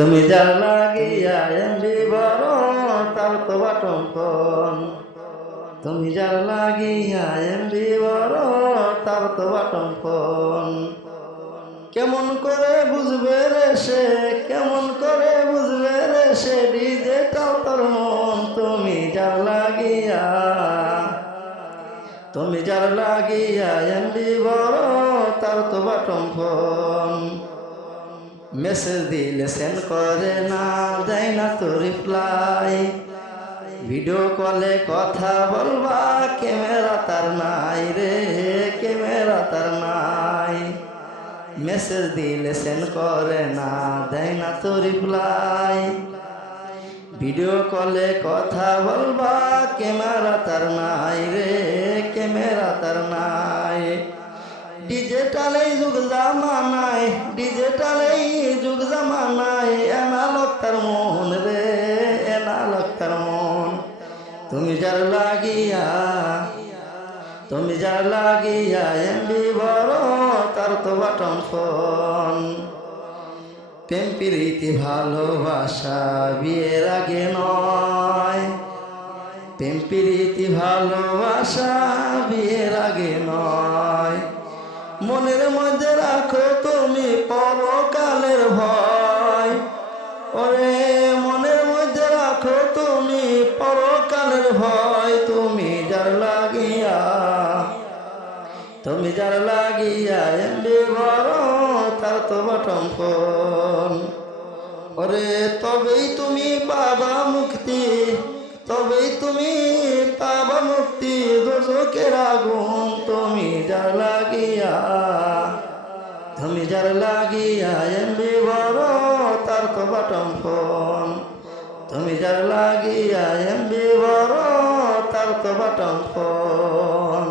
তুমি যার লাগিয়া এমবি বড় তার তো বাটন ফোন। তুমি যার লাগিয়া এমবি বড় তার তো বাটন ফোন। কেমন করে বুঝবে রে সে, কেমন করে বুঝবে রে সে ডিজিটাল তোর মন। তুমি যার লাগিয়া, তুমি যার লাগিয়া এমবি বড় তার তো বাটন ফোন। মেসেজ দিলে সেন্ড করে না, দেয় না তো রিপ্লাই। ভিডিও কলে কথা বলবা ক্যামেরা তার নাই রে, ক্যামেরা তার নাই। মেসেজ দিলে সেন্ড করে না, দেয় না তো রিপ্লাই। ভিডিও কলে কথা বলবা ক্যামেরা তার নাই রে, ক্যামেরা তার নাই। ডিজিটালেই যুগ জামানায়, ডিজিটালেই যুগ জামানায় এনালগ তার মন রে, এনালগ তার মন। তুমি যার লাগিয়া, তুমি যার লাগিয়া এমবি বড় তার তো বাটন ফোন। প্রেম প্রীতি ভালোবাসা বিয়ের আগে নয়, প্রেম প্রীতি ভালোবাসা বিয়ের আগে নয়। মনের মধ্যে রাখো তুমি পরকালের ভয়, ওরে মনের মধ্যে রাখো তুমি পরকালের ভয়। তুমি যার লাগিয়া, তুমি যার লাগিয়া এমবি বড় তার তো বাটন ফোন। ওরে তবেই তুমি পাবা মুক্তি, তবেই তুমি পাবা মুক্তি দোজখের আগুন। তুমি যার লাগিয়া, তুমি যার লাগিয়া এমবি বড় তার তো বাটন ফোন। তুমি যার লাগিয়া এমবি বড় তার তো বাটন ফোন।